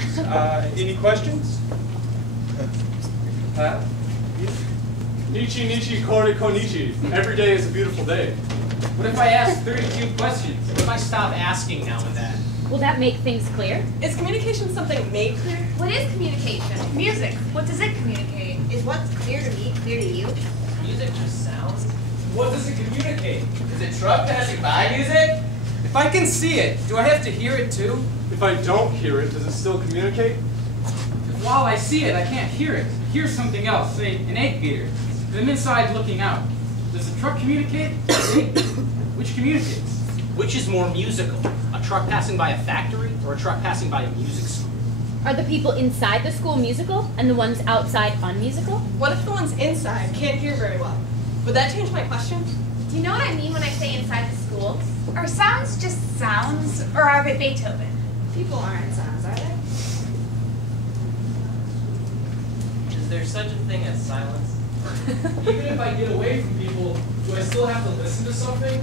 questions. Any questions? Pat? Nichi nichi kore konichi. Every day is a beautiful day. What if I ask 32 questions? What if I stop asking now and then? Will that make things clear? Is communication something made clear? What is communication? Music. What does it communicate? Is what's clear to me clear to you? Music just sounds. What does it communicate? Is it truck passing by music? If I can see it, do I have to hear it too? If I don't hear it, does it still communicate? If while I see it, I can't hear it. Here's something else, say an egg beater. I'm inside looking out. Does the truck communicate? Which communicates? Which is more musical? A truck passing by a factory or a truck passing by a music school? Are the people inside the school musical and the ones outside unmusical? What if the ones inside can't hear very well? Would that change my question? Do you know what I mean when I say inside the school? Are sounds just sounds, or are they Beethoven? People aren't sounds, are they? Is there such a thing as silence? Even if I get away from people, do I still have to listen to something?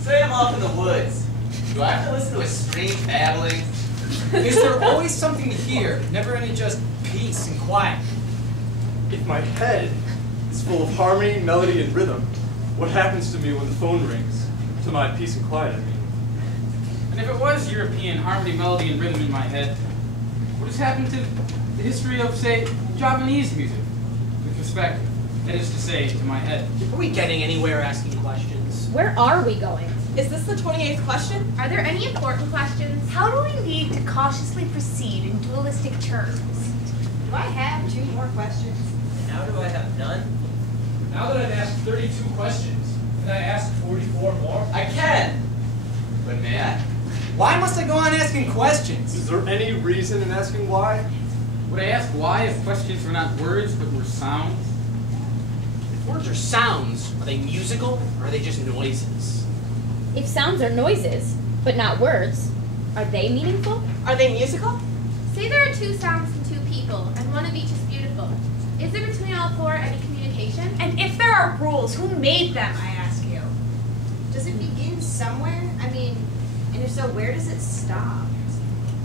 Say I'm off in the woods. Do I have to listen to a stream babbling? Is there always something to hear, never any just peace and quiet? If my head is full of harmony, melody, and rhythm, what happens to me when the phone rings? To my peace and quiet, I mean. And if it was European harmony, melody, and rhythm in my head, what has happened to the history of, say, Javanese music? With respect, that is to say, to my head. Are we getting anywhere asking questions? Where are we going? Is this the 28th question? Are there any important questions? How do we need to cautiously proceed in dualistic terms? Do I have 2 more questions? And now do I have none? Now that I've asked 32 questions, can I ask 44 more? I can! But may I? Why must I go on asking questions? Is there any reason in asking why? Would I ask why if questions were not words but were sounds? If words are sounds, are they musical or are they just noises? If sounds are noises, but not words, are they meaningful? Are they musical? Say there are 2 sounds and 2 people, and one of each is beautiful. Is there between all 4 any communication? And if there are rules, who made them, I ask you? Does it begin somewhere? I mean, and if so, where does it stop?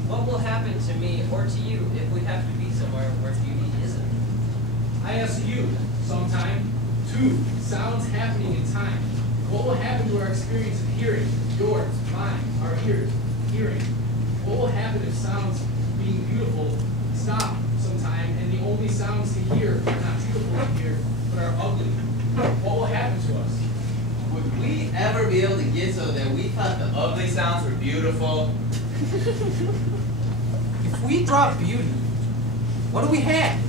What will happen to me or to you if we have to be somewhere where beauty isn't? I ask you, sometime, 2 sounds happening in time. What will happen to our experience of hearing? Yours, mine, our ears, hearing. What will happen if sounds being beautiful stop sometime and the only sounds to hear are not beautiful to hear, but are ugly? What will happen to us? Would we ever be able to get so that we thought the ugly sounds were beautiful? If we drop beauty, what do we have?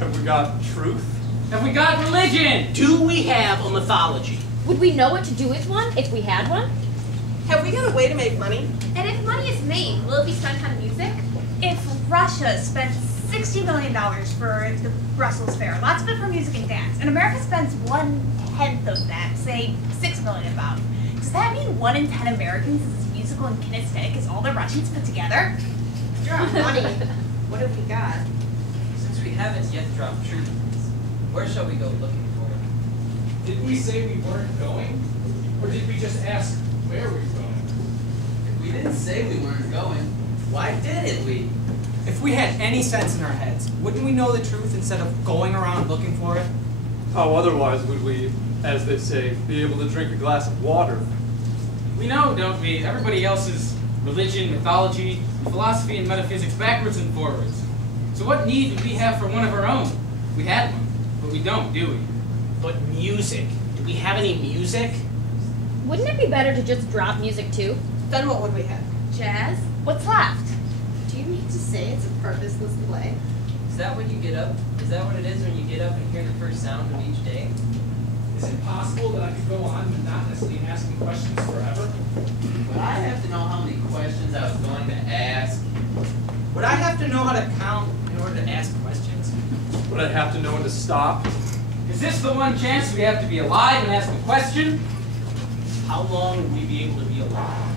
Have we got truth? Have we got religion? Do we have a mythology? Would we know what to do with one if we had one? Have we got a way to make money? And if money is made, will it be spent on music? If Russia spent $60 million for the Brussels Fair, lots of it for music and dance, and America spends 1/10 of that, say $6 million about, does that mean 1 in 10 Americans is as musical and kinesthetic as all the Russians put together? Drop money. What have we got? Since we haven't yet dropped truth, where shall we go looking for it? Did we say we weren't going? Or did we just ask where we were going? If we didn't say we weren't going, why didn't we? If we had any sense in our heads, wouldn't we know the truth instead of going around looking for it? How otherwise would we, as they say, be able to drink a glass of water? We know, don't we, everybody else's religion, mythology, philosophy, and metaphysics backwards and forwards. So what need would we have for one of our own? We had one, but we don't, do we? But music. Do we have any music? Wouldn't it be better to just drop music too? Then what would we have? Jazz? What's left? Do you mean to say it's a purposeless play? Is that when you get up? Is that what it is when you get up and hear the first sound of each day? Is it possible that I could go on monotonously asking questions forever? Would I have to know how many questions I was going to ask? Would I have to know how to count in order to ask questions? Would I have to know when to stop? Is this the one chance we have to be alive and ask a question? How long would we be able to be alive?